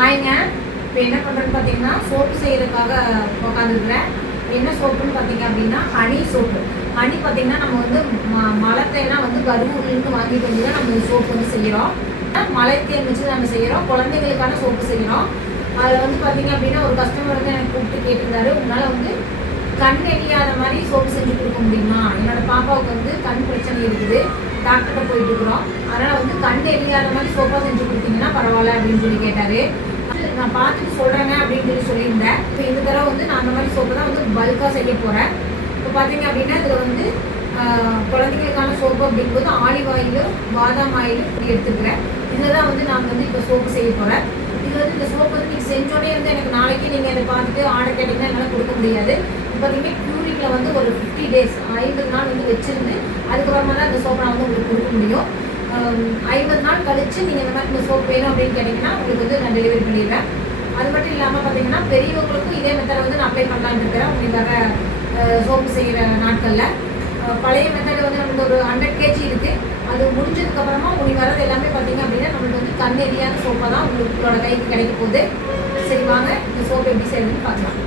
ஹாய்ங்க. இப்போ என்ன பண்ணுறேன்னு பார்த்தீங்கன்னா சோப்பு செய்கிறதுக்காக உட்காந்துருக்குறேன். என்ன சோப்புன்னு பார்த்தீங்க அப்படின்னா ஹனி சோப்பு. ஹனி பார்த்தீங்கன்னா நம்ம வந்து மலத்தையெல்லாம் வந்து கருவூர்லேருந்து வாங்கிட்டு வந்து தான் நம்ம சோப்பு வந்து செய்கிறோம். மலைத்தேன் வச்சு நம்ம செய்கிறோம். குழந்தைங்களுக்கான சோப்பு செய்கிறோம். அதில் வந்து பார்த்தீங்க அப்படின்னா ஒரு கஸ்டமர் வந்து எனக்கு கூப்பிட்டு கேட்டிருந்தாரு, உங்களால் வந்து கண் எரியாத மாதிரி சோப்பு செஞ்சு கொடுக்க முடியுமா? என்னோட பாப்பாவுக்கு வந்து கண் பிரச்சனை இருக்குது, டாக்டர்கிட்ட போயிட்டு இருக்கிறோம். அதனால் வந்து கண் எரியாத மாதிரி சோப்பாக செஞ்சு கொடுத்தீங்கன்னா பரவாயில்ல அப்படின்னு சொல்லி கேட்டார். நான் பார்த்துட்டு சொல்கிறேங்க அப்படின்னு சொல்லியிருந்தேன். இப்போ இந்த தடவை வந்து நான் அந்த மாதிரி சோப்பு தான் வந்து பல்காக செய்ய போகிறேன். இப்போ பார்த்தீங்க அப்படின்னா இதில் வந்து குழந்தைங்களுக்கான சோப்பு அப்படிங்கும்போது ஆலிவ் ஆயிலும் பாதாம் ஆயிலும் இப்படி எடுத்துக்கிறேன். இதில் தான் வந்து நான் வந்து இப்போ சோப்பு செய்ய போகிறேன். இது வந்து இந்த சோப்பு வந்து நீங்கள் செஞ்சோடனே வந்து எனக்கு நாளைக்கு நீங்கள் அதை பார்த்துட்டு ஆர்டர் கேட்டிங்கன்னா என்னால் கொடுக்க முடியாது. இப்போ பார்த்தீங்கன்னா க்யூரிங்கில் வந்து ஒரு 50 days 50 நாள் வந்து வச்சுருந்து அதுக்கப்புறமா தான் இந்த சோப்பை நான் வந்து உங்களுக்கு கொடுக்க முடியும். 50 நாள் கழித்து நீங்கள் இந்த மாதிரி இந்த சோப் வேணும் அப்படின்னு கேட்டிங்கன்னா உங்களுக்கு வந்து நான் டெலிவரி பண்ணிடுவேன். அது மட்டும் இல்லாமல் பார்த்தீங்கன்னா பெரியவங்களுக்கும் இதே மெத்தடை வந்து நான் அப்ளை பண்ணலான்னு இருக்கிறேன். உங்களுக்கு வர சோப்பு செய்கிற நாட்களில் பழைய மெத்தடு வந்து நம்மளுக்கு ஒரு 100 kg இருக்குது. அது முடிஞ்சதுக்கப்புறமா உங்களுக்கு வரது எல்லாமே பார்த்தீங்க அப்படின்னா நம்மளுக்கு வந்து கண் எரியாத சோப்பாக தான் உங்களோட கைக்கு கிடைக்க போகுது. சரி வாங்க இந்த சோப்பு எப்படி செய்யணும்னு பார்க்கலாம்.